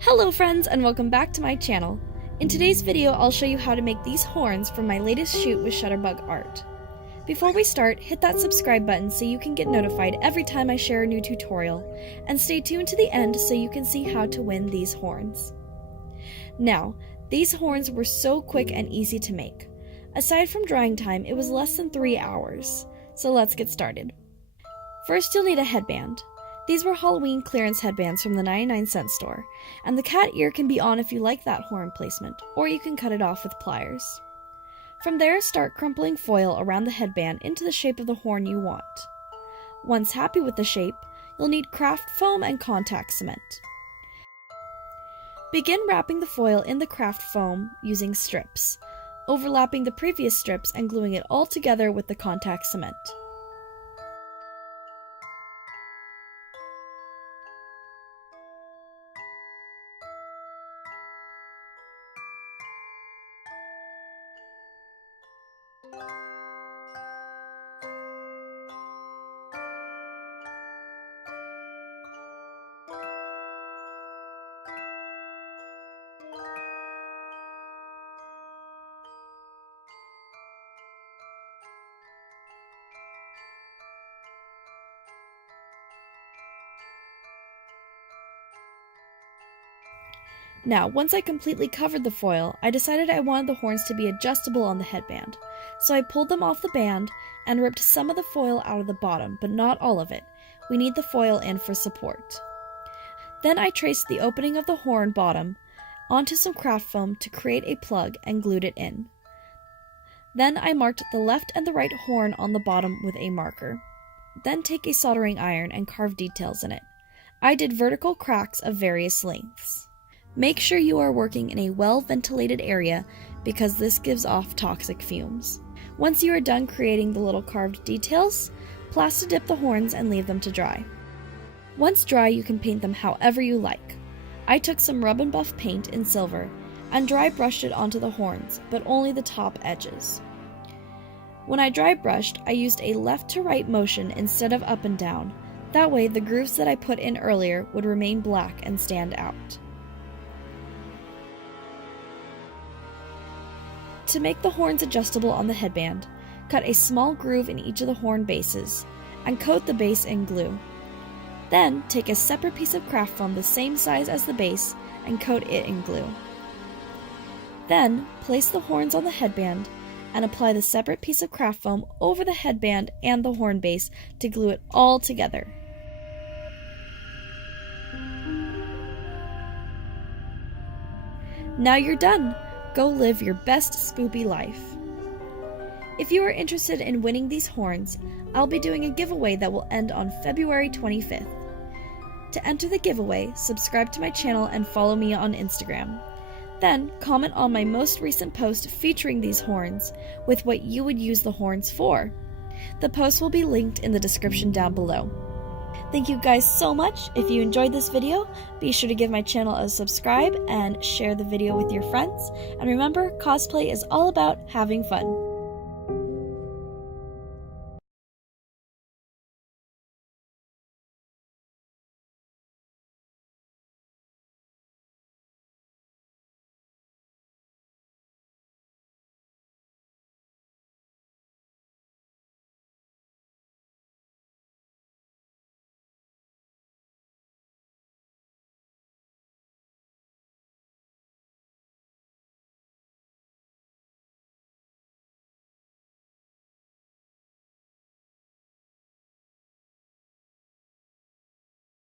Hello friends, and welcome back to my channel. In today's video, I'll show you how to make these horns from my latest shoot with Shutterbug Art. Before we start, hit that subscribe button so you can get notified every time I share a new tutorial, and stay tuned to the end so you can see how to win these horns. Now, these horns were so quick and easy to make. Aside from drying time, it was less than 3 hours, so let's get started. First, you'll need a headband. These were Halloween clearance headbands from the 99-cent store, and the cat ear can be on if you like that horn placement, or you can cut it off with pliers. From there, start crumpling foil around the headband into the shape of the horn you want. Once happy with the shape, you'll need craft foam and contact cement. Begin wrapping the foil in the craft foam using strips, overlapping the previous strips and gluing it all together with the contact cement. Now, once I completely covered the foil, I decided I wanted the horns to be adjustable on the headband, so I pulled them off the band and ripped some of the foil out of the bottom, but not all of it. We need the foil in for support. Then I traced the opening of the horn bottom onto some craft foam to create a plug and glued it in. Then I marked the left and the right horn on the bottom with a marker. Then take a soldering iron and carve details in it. I did vertical cracks of various lengths. Make sure you are working in a well-ventilated area because this gives off toxic fumes. Once you are done creating the little carved details, Plastidip the horns and leave them to dry. Once dry, you can paint them however you like. I took some Rub and Buff paint in silver and dry brushed it onto the horns, but only the top edges. When I dry brushed, I used a left to right motion instead of up and down. That way, the grooves that I put in earlier would remain black and stand out. To make the horns adjustable on the headband, cut a small groove in each of the horn bases, and coat the base in glue. Then, take a separate piece of craft foam the same size as the base and coat it in glue. Then, place the horns on the headband and apply the separate piece of craft foam over the headband and the horn base to glue it all together. Now you're done! Go live your best spoopy life. If you are interested in winning these horns, I'll be doing a giveaway that will end on February 25th. To enter the giveaway, subscribe to my channel and follow me on Instagram. Then, comment on my most recent post featuring these horns with what you would use the horns for. The post will be linked in the description down below. Thank you guys so much. If you enjoyed this video, be sure to give my channel a subscribe and share the video with your friends. And remember, cosplay is all about having fun.